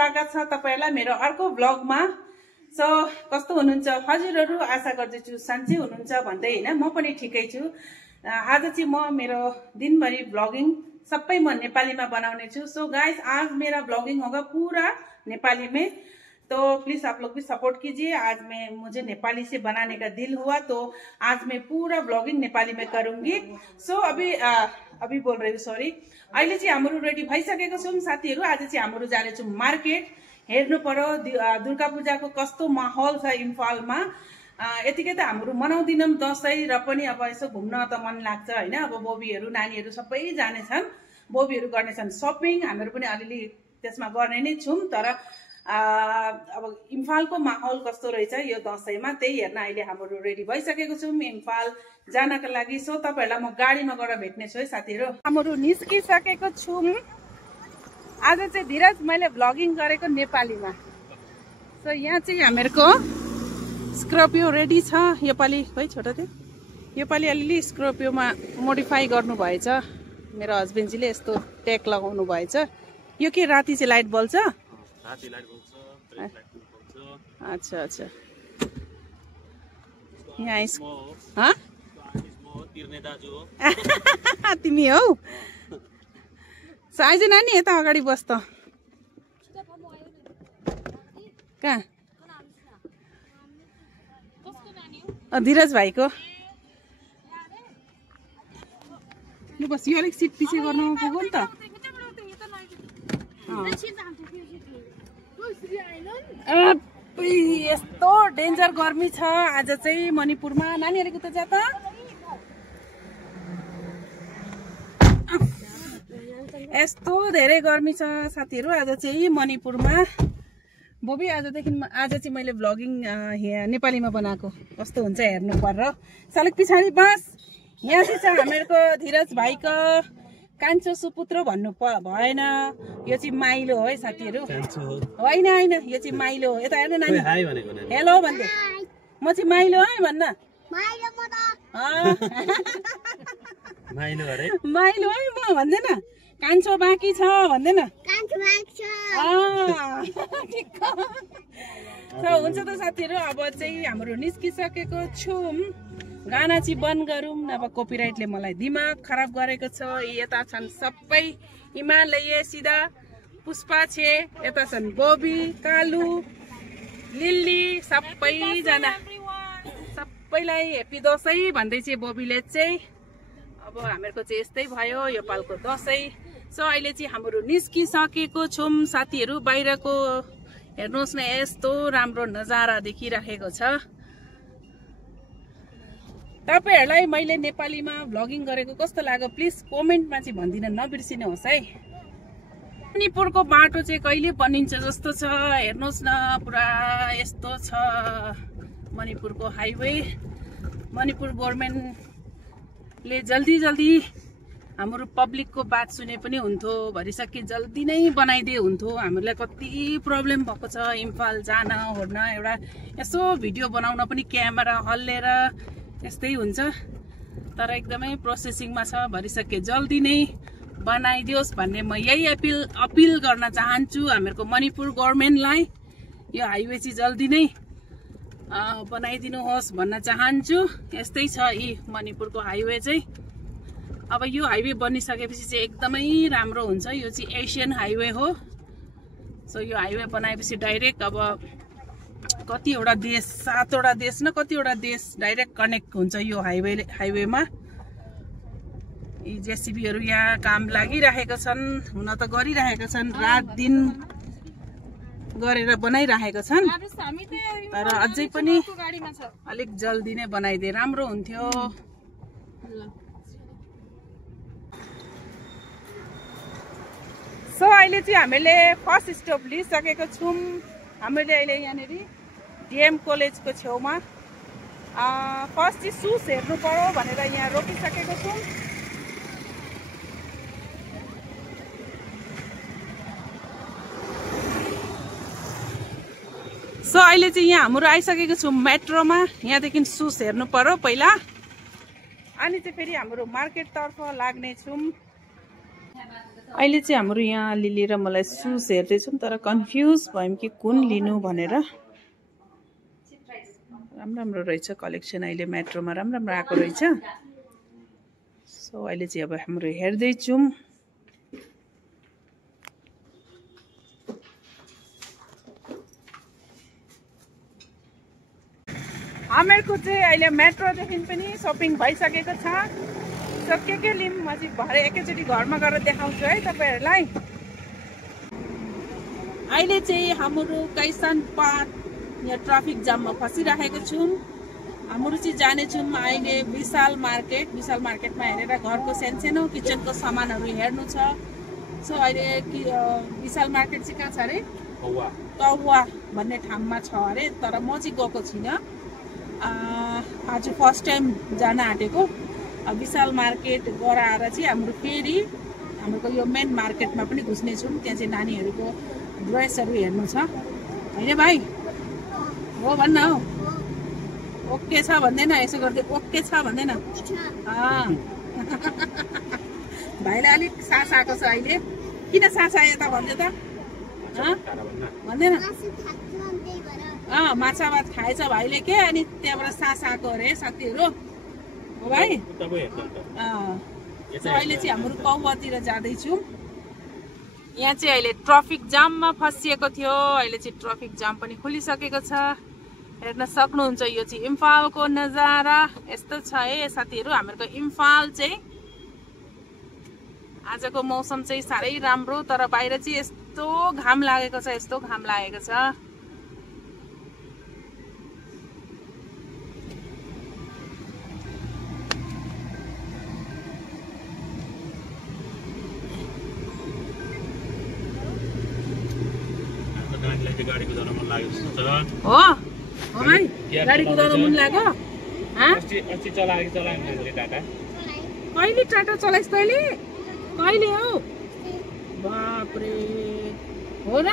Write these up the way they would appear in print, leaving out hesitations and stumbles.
स्वागत छ तपाईहरुलाई मेरो अर्को ब्लगमा। सो कस्तो हुनुहुन्छ हजुरहरु? आशा गर्दैछु सन्चै हुनुहुन्छ भन्दै हैन, म पनि ठिकै छु। आज चाहिँ म मेरो दिनभरि ब्लगिङ सबै म नेपालीमा बनाउने छु। सो गाइस, आज मेरा ब्लॉगिंग होगा पूरा नेपाली में, तो प्लीज आप लोग भी सपोर्ट कीजिए। आज मुझे नेपाली से बनाने का दिल हुआ, तो आज मैं पूरा ब्लॉगिंग नेपाली में करूंगी। सो अभी बोल रही हूँ, सॉरी। अहिले चाहिँ हाम्रो रेडी भइसकेको छौं साथीहरु। आज चाहिँ हाम्रो जाने छौं मार्केट। हेर्नु पर्यो दुर्गा पूजाको कस्तो माहौल छ इम्फालमा। यतिकै त हाम्रो मनाउँदिनौं दशैं, र पनि अब यसो घुम्न त मन लाग्छ हैन। अब बोबीहरु नानीहरु सबै जाने छन्, बोबीहरु गर्ने छन् शपिङ, हामीहरु पनि अलिअलि त्यसमा गर्ने नै छौं। तर अब इम्फालको माहौल कस्तो रहेछ यो दशैंमा, त्यही हेर्न अहिले हाम्रो रेडी भइसकेको छौं इम्फाल जानका लागि। सो तपाईहरुलाई म गाडीमा गएर भेट्ने छु है साथीहरु। हाम्रो निस्किसकेको छौं। आज चाहिँ धीरज मैले ब्लगिङ गरेको नेपालीमा। सो यहाँ चाहिँ हामीहरुको स्कर्पियो रेडी छ। योपालि खै छोटा थियो, योपालि अलिअलि स्कर्पियोमा मोडिफाई गर्नु भएछ। मेरो हस्बेन्डजीले यस्तो ट्याग लगाउनु भएछ। यो के राति चाहिँ लाइट बल्छ? राति लाइट बल्छ, ब्रेक लाइट बल्छ। अच्छा अच्छा। यहाँ हाँ तिर्ने दाजु हो तिमी हौ। आइज नानी यता अगाडि बस त। कहाँ? धीरज भाइको। लु बस, यो अलिक सिट पछि गर्नु पुग्यो नि त। यस्तो डेन्जर गर्मी छ आज चाहिँ मणिपुरमा। नानीहरुको त जा त। यस्तो धेरै गर्मी छ साथीहरु आज चाहिँ मणिपुरमा। बोबी आज चाहिँ मैले ब्लगिङ नेपालीमा बनाएको, कस्तो हुन्छ हेर्नु पर्यो। सलिक पछाडि बस। यहाँ चाहिँ छ हामीहरुको धीरज भाइको कान्छो सुपुत्र भन्नु भएन, यो चाहिँ माइलो हो है साथीहरु। होइन होइन, यो चाहिँ माइलो हो। यता हेर्नु नानी, हेलो भन्दै। म चाहिँ माइलो है भन्न। माइलो है म भन्दैन, कान्छो बाँकी छ भन्दैन। हुन्छ त साथीहरु, अब चाहिँ हाम्रो निस्किसकेको छौं। गाना चाहिँ बन्द गरौँ, अब कपिराइटले मलाई दिमाग खराब गरेको छ। यता छन् सबै हिमालय सिधा, पुष्पा छे, यता छन् बोबी, कालु, लिल्ली, सबैजना। सबैलाई हेप्पी दशैं भन्दै चाहिँ बोबीले चाहिँ। अब हामीहरुको चाहिँ यस्तै भयो यो पालको दशैं। सो अहिले चाहिँ हाम्रो निस्किसकेको छौं साथीहरु। बाहिरको हेर्नुहोस् न, यस्तो राम्रो नजारा देखिराखेको छ। तपाईहरुलाई मैले नेपालीमा ब्लगिङ गरेको कस्तो लाग्यो प्लिज कमेन्टमा चाहिँ भनिदिन नबिर्सिनुहोस् है। मणिपुरको बाटो चाहिँ कहिले बनिन्छ जस्तो छ हेर्नुहोस् न, पुरा यस्तो छ मणिपुरको हाइवे। मणिपुर गभर्नमेन्टले जल्दी हाम्रो पब्लिकको बात सुने पनि हुन्थ्यो, भरिसके जल्दी नै बनाइदिए हुन्थ्यो। हामीलाई कति प्रब्लम भएको छ इम्फाल जान ओर्न, एउटा यसो भिडियो बनाउन पनि क्यामेरा हल्लेर यस्तै हुन्छ। तर एकदमै प्रोसेसिङमा छ, भरिसके जल्दी नै बनाइदियोस् भन्ने म यही अपिल गर्न चाहन्छु हामीहरुको मणिपुर गभर्नमेन्टलाई। यो हाइवे चाहिँ जल्दी नै बनाइदिनुहोस् भन्न चाहन्छु। यस्तै छ यी मणिपुरको हाइवे चाहिँ। अब यो हाइवे बनिसकेपछि चाहिँ एकदमै राम्रो हुन्छ। यो चाहिँ एसियन हाइवे हो। सो यो हाइवे बनाएपछि डाइरेक्ट अब कतिवटा देश, 7वटा देश न कतिवटा देश डाइरेक्ट कनेक्ट हुन्छ यो हाइवेमा। यी जेसीबीहरु यहाँ काम लागिरहेका छन्, हुन त गरिरहेका छन्, रात दिन गरेर बनाइरहेका छन्। तर अझै पनि अलिक जल्दी नै बनाइदिए राम्रो हुन्थ्यो। सो अहिले चाहिँ हामीले फर्स्ट स्टप लिइसकेको छौं। हामीले अहिले यहाँनिर डिएम कलेजको छेउमा फर्स्ट चाहिँ सुस हेर्नु पर्यो भनेर यहाँ रोकिसकेको छौं। सो अहिले चाहिँ यहाँ हाम्रो आइसकेको छौं मेट्रोमा। यहाँदेखि सुस हेर्नु पर्यो पहिला, अनि चाहिँ फेरि हाम्रो मार्केट तर्फ लाग्ने छौं। अहिले चाहिँ हाम्रो यहाँ लिली र मलाई सुज हेर्दैछौँ तर कन्फ्युज भयौँ कि कुन लिनु भनेर। राम्रो रहेछ कलेक्सन, अहिले मेट्रोमा राम्रो आएको रहेछ। सो अहिले चाहिँ अब हाम्रो हेर्दैछौँ। हामीहरूको चाहिँ अहिले मेट्रोदेखि पनि सपिङ भइसकेको छ। सो के लिऊँ म चाहिँ भरे एकैचोटि घरमा गएर देखाउँछु है तपाईँहरूलाई। अहिले चाहिँ हाम्रो कैसन पार्क यहाँ ट्राफिक जाममा फसिरहेको छौँ। हाम्रो चाहिँ जानेछौँ अहिले विशाल मार्केटमा हेरेर घरको सानो किचनको सामानहरू हेर्नु छ। सो अहिले विशाल मार्केट चाहिँ कहाँ छ अरे? कौवा भन्ने ठाउँमा छ अरे, तर म चाहिँ गएको छुइनँ। आज फर्स्ट टाइम जान आँटेको। विशाल मार्केट गएर आएर चाहिँ हाम्रो फेरि हाम्रो यो मेन मार्केटमा पनि घुस्ने छौँ। त्यहाँ चाहिँ नानीहरूको ड्रेसहरू हेर्नु छ होइन भाइ? हो भन्न हौ। ओके छ भन्दैन, यसो गर्दै ओके छ भन्दैन। भाइलाई अलिक सास आएको छ अहिले। किन सास आयो त भन्दै त भन्दैन? माछा भात खाएछ भाइले के, अनि त्यहाँबाट सास आएको अरे साथीहरू। हो भाइ? अहिले चाहिँ हाम्रो कौवातिर जाँदैछौँ। यहाँ चाहिँ अहिले ट्राफिक जाममा फसिएको थियो, अहिले चाहिँ ट्राफिक जाम पनि खुलिसकेको छ। हेर्न सक्नुहुन्छ यो चाहिँ इम्फालको नजारा यस्तो छ है साथीहरू। हाम्रो इम्फाल चाहिँ आजको मौसम चाहिँ साह्रै राम्रो, तर बाहिर चाहिँ यस्तो घाम लागेको छ, यस्तो घाम लागेको छ। गाडी कुदाउन मन लाग्यो हो भाइ? गाडी कुदाउन मन लाग्यो? अस्ति चलाएँ टाटा। कहिले टाटा चलाइस् तैँले? कहिले हौ? बापरे, हो र?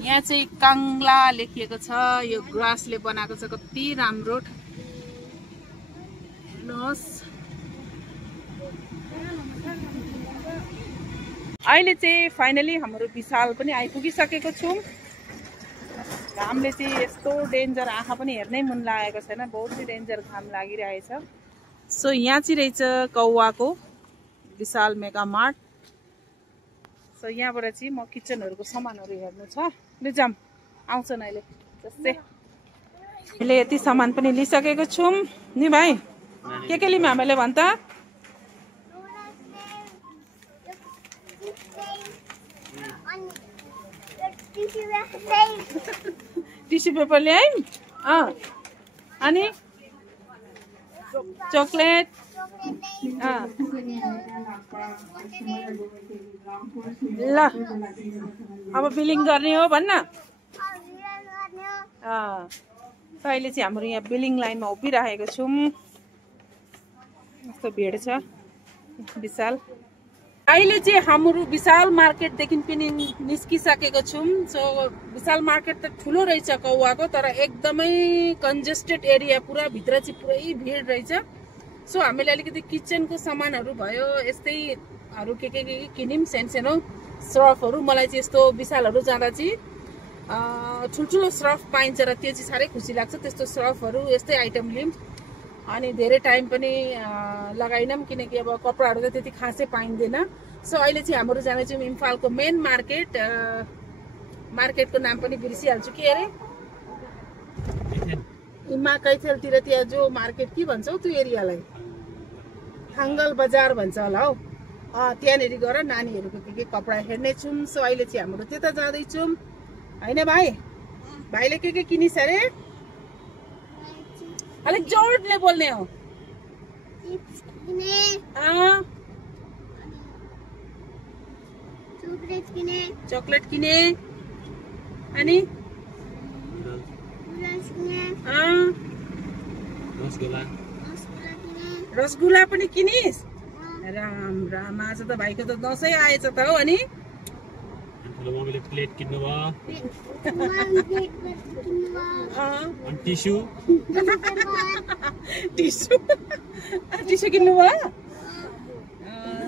यहाँ चाहिँ काङ्ला लेखिएको छ, यो ग्रासले बनाएको छ, कति राम्रो। हेर्नुहोस् अहिले चाहिँ फाइनली हाम्रो विशाल पनि आइपुगिसकेको छौँ। घामले चाहिँ यस्तो डेन्जर, आँखा पनि हेर्नै मन लागेको छैन, बहुत चाहिँ डेन्जर घाम लागिरहेछ। सो यहाँ चाहिँ रहेछ कौवाको विशाल मेगा मार्ट। सो यहाँबाट चाहिँ म किचनहरूको सामानहरू हेर्नु छ। जाम आउँछन् अहिले जस्तै। अहिले यति सामान पनि लिइसकेको छौँ नि भाइ। के लिऊँ हामीले भन् त? टिस्यु पेपर ल्यायौँ, अनि चकलेट, ल अब बिलिङ गर्ने हो भन्न। अहिले चाहिँ हाम्रो यहाँ बिलिङ लाइनमा उभिरहेको छौँ। यस्तो भिड छ विशाल। अहिले चाहिँ हाम्रो विशाल मार्केटदेखि पनि निस्किसकेको छौँ। सो विशाल मार्केट त ठुलो रहेछ कौवाको, तर एकदमै कन्जेस्टेड एरिया, पुरा भित्र चाहिँ पुरै भिड रहेछ। सो हामीले अलिकति किचनको सामानहरू भयो, यस्तैहरू के किन्यौँ, सानो सर्फहरू। मलाई चाहिँ यस्तो विशालहरू जाँदा चाहिँ ठुल्ठुलो सर्फ पाइन्छ र त्यो चाहिँ साह्रै खुसी लाग्छ। त्यस्तो सर्फहरू यस्तै आइटम लियौँ। अनि धेरै टाइम पनि लगाइनौँ, किनकि अब कपडाहरू त त्यति खासै पाइँदैन। सो अहिले चाहिँ हाम्रो जानेछौँ इम्फालको मेन मार्केट। मार्केटको नाम पनि बिर्सिहाल्छु, के अरे? इमा कैथेलतिर त्यहाँ जो मार्केट के भन्छौ त्यो एरियालाई? थाङ्गल बजार भन्छ होला हौ। त्यहाँनिर गएर नानीहरूको के कपडा हेर्ने छौँ। सो अहिले चाहिँ हाम्रो त्यता जाँदैछौँ होइन भाइ? भाइले के किनिस् अरे? अलिक जोडले बोल्ने हो। चकलेट किने, अनि रसगुल्ला पनि किनिस्? राम राम, आज त भाइको त दसैँ आएछ त हो। अनि प्लेट किन्नु भयो, टिस्यु टिस्यु किन्नु भयो।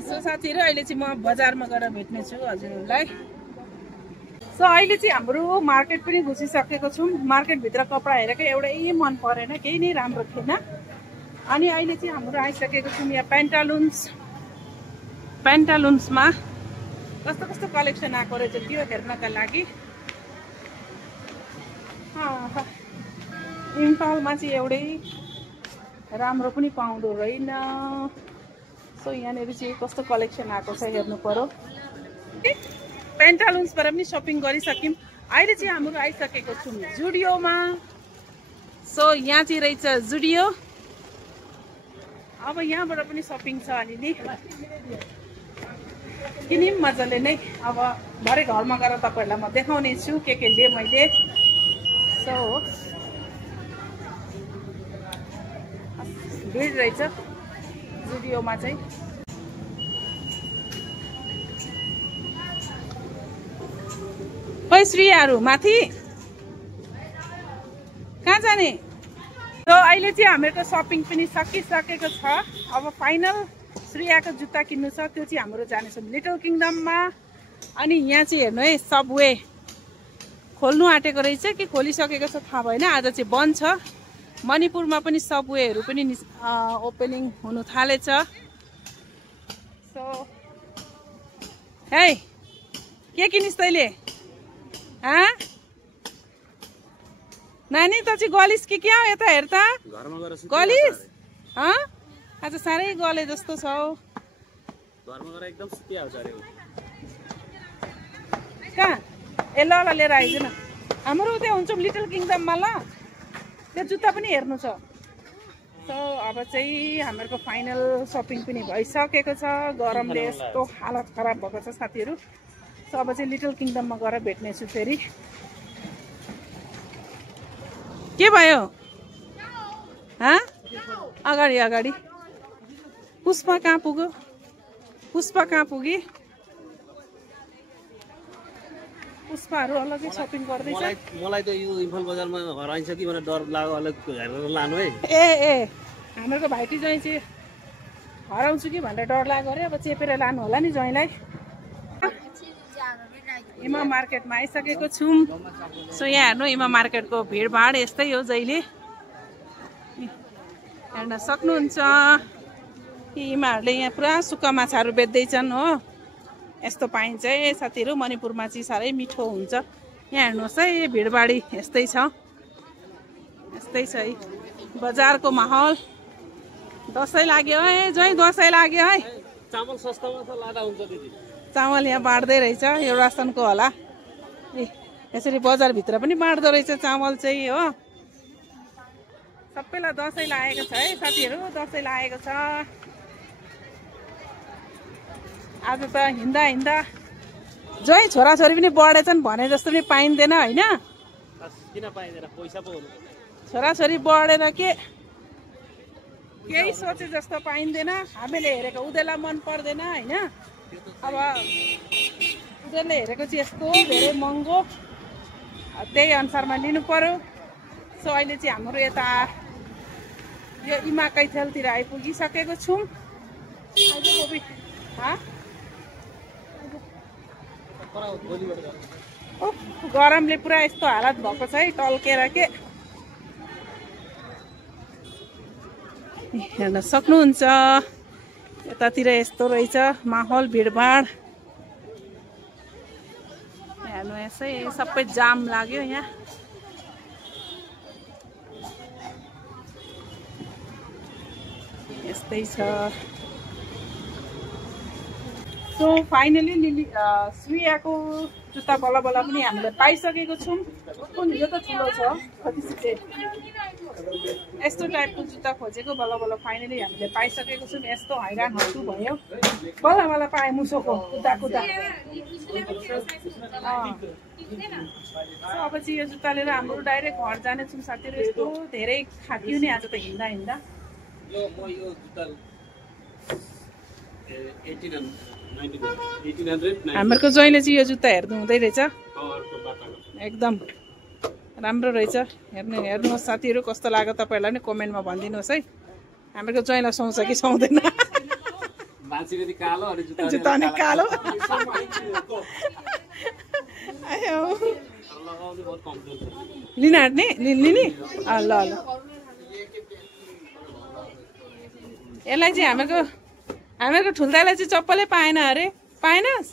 सो साथीहरू अहिले चाहिँ म बजारमा गएर भेट्नेछु हजुरहरूलाई। सो अहिले चाहिँ हाम्रो मार्केट पनि घुसिसकेको छौँ। मार्केटभित्र कपडा हेरेको एउटै मन परेन, केही नै राम्रो थिएन। अनि अहिले चाहिँ हाम्रो आइसकेको छौँ यहाँ पेन्टालुन्समा कस्तो कस्तो कलेक्सन आएको रहेछ त्यो हेर्नका लागि। इम्फालमा चाहिँ एउटै राम्रो पनि पाउँदो रहेन। सो यहाँनिर चाहिँ कस्तो कलेक्सन आएको छ हेर्नु पर्यो। पेन्टालुन्सबाट पनि सपिङ गरिसक्यौँ। अहिले चाहिँ हाम्रो आइसकेको छौँ जुडियोमा। सो यहाँ चाहिँ रहेछ जुडियो। अब यहाँबाट पनि सपिङ छ अलिअलि, किनौँ मजाले नै। अब भरे घरमा गएर तपाईँहरूलाई म देखाउने छु के लिएँ मैले। सो भिड रहेछ जुडियोमा चाहिँ। खै श्रीयाहरू माथि कहाँ जाने? सो अहिले चाहिँ हामीहरूको सपिङ पनि सकिसकेको छ। अब फाइनल श्रेयाको जुत्ता किन्नु छ, त्यो चाहिँ हाम्रो जानेछौँ लिटल किङडममा। अनि यहाँ चाहिँ हेर्नु है, सबवे खोल्नु आँटेको रहेछ कि खोलिसकेको छ थाहा भएन। आज चाहिँ बन्द छ। मणिपुरमा पनि सबवेहरू पनि ओपनिङ हुनु थालेछ। सो है के किनिस् तैँले? नानी त चाहिँ गलिस् कि क्या? यता हेर त, गलिस्? आज साह्रै गले जस्तो छ हौ। कहाँ? ए ल लिएर आइज न, हाम्रो उतै हुन्छौँ लिटल किङडममा। ल त्यो जुत्ता पनि हेर्नु छ। सो अब चाहिँ हामीहरूको फाइनल सपिङ पनि भइसकेको छ। गरमले यस्तो हालत खराब भएको छ साथीहरू। सो अब चाहिँ लिटल किङडममा गएर भेट्नेछु फेरि। के भयो? अगाडि अगाडि पुष्पा कहाँ पुग्यो? पुष्पा कहाँ पुगी? पुष्पाहरू अलग्गै सपिङ गर्दैछ। मलाई त यो इम्फाल बजारमा हराइन्छ कि भनेर डर लाग्यो, अलग हेरेर लानु है। ए हामीहरूको भाइटी ज्वाइँ चाहिँ हराउँछु कि भनेर डर लाग्यो अरे। अब चेपेर लानु होला नि ज्वाइँलाई। इमा मार्केटमा आइसकेको छौँ। सो यहाँ हेर्नु, इमा मार्केटको भिडभाड यस्तै हो जहिले। हेर्न सक्नुहुन्छ इमाहरूले यहाँ पुरा सुक्खा माछाहरू बेच्दैछन् हो। यस्तो पाइन्छ है साथीहरू, मणिपुरमा चाहिँ साह्रै मिठो हुन्छ। यहाँ हेर्नुहोस् है, भिडभाडी यस्तै छ, यस्तै छ है बजारको माहौल। दसैँ लाग्यो है ज्वाइँ, दसैँ लाग्यो है। चामल सस्तामा छ लादा हुन्छ दिदी। चामल यहाँ बाँड्दै रहेछ, यो रासनको होला। यसरी बजारभित्र पनि बाँड्दो रहेछ चामल चाहिँ हो। सबैलाई दसैँ लागेको छ है साथीहरू, दसैँ लागेको छ। आज त हिँड्दा हिँड्दा ज्वाइँ छोराछोरी पनि बढेछन् भने जस्तो पनि पाइँदैन होइन। किन पाइँदैन? पैसा पो हुनु। छोराछोरी बढेर केही सोचे जस्तो पाइँदैन। हामीले हेरेको उनीहरूलाई मन पर्दैन होइन। अब उनीहरूले हेरेको चाहिँ यस्तो धेरै महँगो, त्यही अनुसारमा लिनु पर्यो। सो अहिले चाहिँ हाम्रो यता यो इमा कैथलतिर आइपुगिसकेको छौँ। गरमले पुरा यस्तो हालत भएको छ है, टल्केर के। हेर्न सक्नुहुन्छ यतातिर यस्तो रहेछ माहौल, भिडभाड। हेर्नु यसै सबै जाम लाग्यो यहाँ। यस्तै छ। सो फाइनली श्रेयाको जुत्ता बल्ल बल्ल पनि हामीले पाइसकेको छौँ। यो त ठुलो छ, यस्तो टाइपको जुत्ता खोजेको बल्ल बल्ल फाइनली हामीले पाइसकेको छौँ। यस्तो हैरान हत्तु भयो, बल्ल बल्ल पाएँ मुसोको कुदा कुदा। अब चाहिँ यो जुत्ता लिएर हाम्रो डाइरेक्ट घर जानेछौँ साथीहरू। यस्तो धेरै खाकियो नि आज त हिँड्दा हिँड्दा। हाम्रो ज्वाइँले चाहिँ यो जुत्ता हेर्नु हुँदै रहेछ, एकदम राम्रो रहेछ। हेर्नुहोस् साथीहरू कस्तो लाग्यो तपाईँहरूलाई पनि कमेन्टमा भनिदिनुहोस् है। हाम्रो ज्वाइँलाई सुहाउँछ कि सुहाउँदैन। मान्छे पनि कालो अनि जुत्ता नि कालो आयो लगाउने बहुत कमजोर छ लिन आँट्ने लिने ल ल यसलाई चाहिँ हामीहरूको ठुल्दालाई चाहिँ चप्पलै पाएन अरे पाएनस्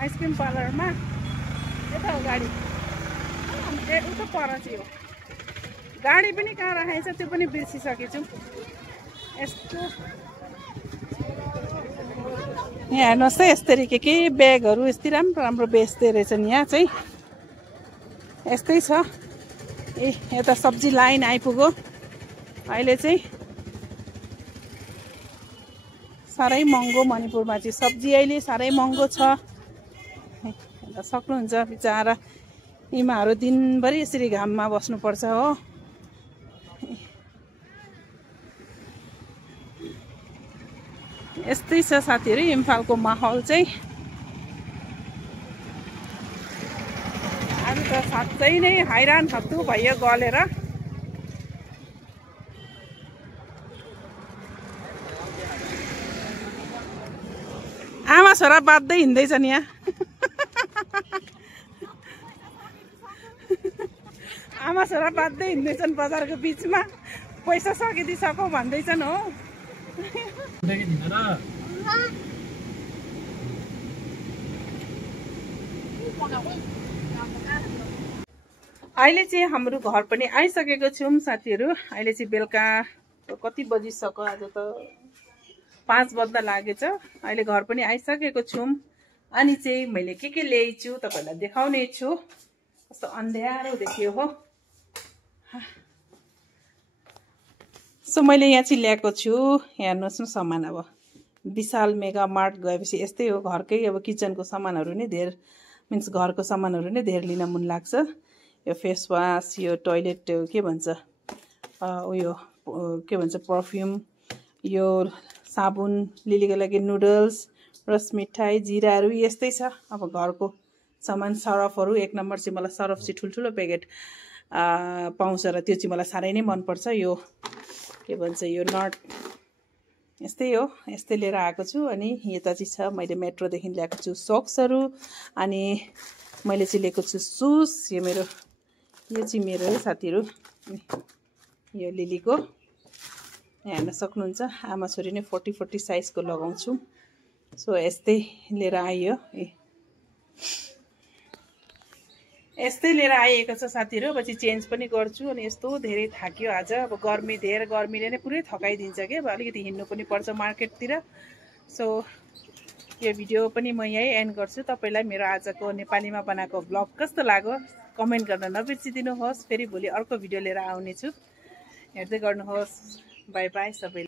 आइसक्रिम पार्लरमा यता हो गाडी ए उता पर चाहिँ हो गाडी पनि कहाँ राखेको छ त्यो पनि बिर्सिसकेछु यस्तो यहाँ हेर्नुहोस् है यसरी के ब्यागहरू यस्तै राम्रो राम्रो बेच्दै रहेछन् यहाँ चाहिँ यस्तै छ ए यता सब्जी लाइन आइपुग्यो अहिले चाहिँ साह्रै महँगो मणिपुरमा चाहिँ सब्जी अहिले साह्रै महँगो छ सक्नुहुन्छ बिचरा इमाहरू दिनभरि यसरी घाममा बस्नुपर्छ हो यस्तै छ साथीहरू इम्फालको माहौल चाहिँ आज त साँच्चै नै हैरान हत्तु भयो गलेर आमा छोरा बाध्दै हिँड्दैछन् यहाँ आमा छोरा बाध्दै हिँड्दैछन् बजारको बिचमा पैसा सकिदिइसक्यो भन्दैछन् हो अहिले चाहिँ हाम्रो घर पनि आइसकेको छौँ साथीहरू अहिले चाहिँ बेलुका कति बजिसक्यो आज त 5 बज्न लागेछ अहिले घर पनि आइसकेको छौँ अनि चाहिँ मैले के ल्याइछु तपाईहरुलाई देखाउने छु कस्तो अन्ध्यारो देखियो हो सो मैले यहाँ चाहिँ ल्याएको छु हेर्नुहोस् न सामान अब विशाल मेगा मार्ट गएपछि यस्तै हो घरकै अब किचनको सामानहरू नै धेर मिन्स घरको सामानहरू नै धेर लिन मन लाग्छ यो फेस वाश यो टोयलेट के भन्छ उयो के भन्छ परफ्युम यो साबुन लिलीको लागि नुडल्स रस मिठाई जिराहरू यस्तै छ अब घरको सामान सरफहरू एक नम्बर चाहिँ मलाई सरफ चाहिँ ठुल्ठुलो प्याकेट पाउँछ र त्यो चाहिँ मलाई साह्रै नै मनपर्छ यो के भन्छ यो नट यस्तै हो यस्तै लिएर आएको छु अनि यता चाहिँ छ मैले मेट्रोदेखि ल्याएको छु सक्सहरू अनि मैले चाहिँ लिएको छु सुज यो चाहिँ मेरो है साथीहरू यो लिलीको हेर्न सक्नुहुन्छ आमा छोरी नै 40 साइजको लगाउँछु सो यस्तै लिएर आइयो यस्तै लिएर आइएको छ साथीहरू पछि चेन्ज पनि गर्छु अनि यस्तो धेरै थाक्यो आज अब गर्मीले नै पुरै थकाइदिन्छ के अब अलिकति हिँड्नु पनि पर्छ मार्केटतिर सो यो भिडियो पनि म यही एन्ड गर्छु तपाईलाई मेरो आजको नेपालीमा बनाएको ब्लग कस्तो लाग्यो कमेन्ट गर्न नबिर्सिदिनुहोस् फेरि भोलि अर्को भिडियो लिएर आउने छु हेर्दै गर्नुहोस् बाई बाई सबैलाई